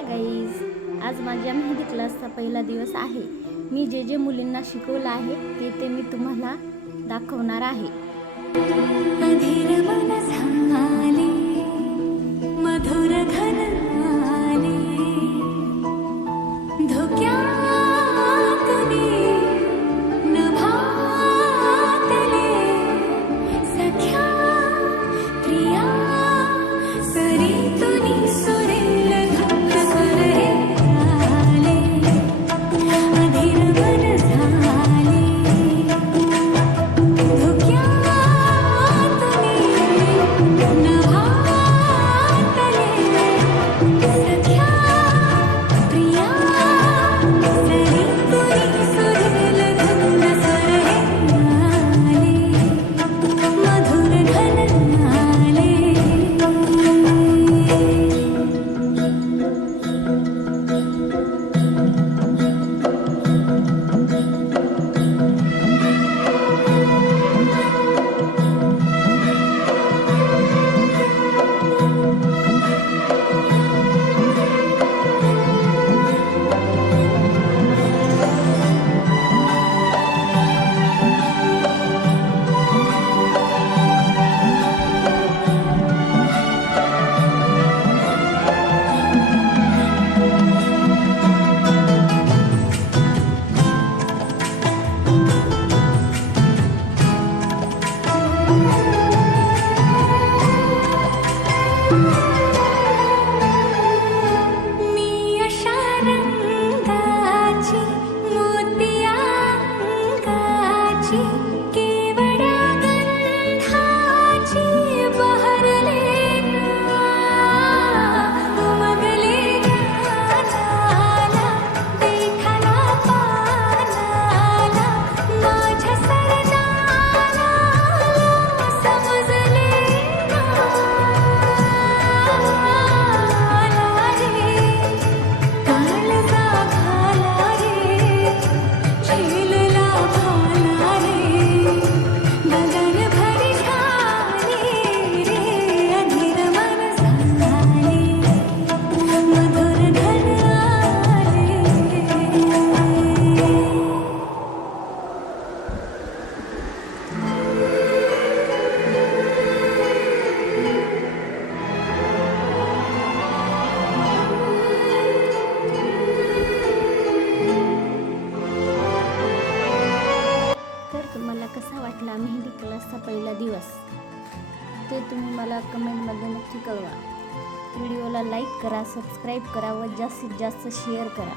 Hi guys, आज माझ्या मेहंदी क्लासचा पहिला दिवस आहे। मी जे मुलींना शिकवलं आहे ते मी तुम्हाला दाखवणार आहे। मधुर घन आले, धोक्यातले नभातले सख्या प्रिया सरीतुनी सुरेल धुंद सुरे आले, अधीर मन झाले, धोक्यातले नभातले सख्या प्रिया सरीतुनी सुरेल धुंद सुरे आले, मधुर घन आले। मी अशा रंगाची मोतिया अंगाची केवड्या गंधाची बहरले उमगले गालाला देठाला पानाला माझ्या सरदाराला समजले काळजा घाला रे, झेलला भाला रे, गगन भरी झाले रे, अधीर मन झाले, मधुर घन आले। तर तुम्हाला कसा वाटला मेहंदी क्लासचा पहिला दिवस ते तुम्ही मला कमेंटमध्ये नक्की कळवा। व्हिडिओला लाईक करा, सबस्क्राईब करा व जास्तीत जास्त शेअर करा।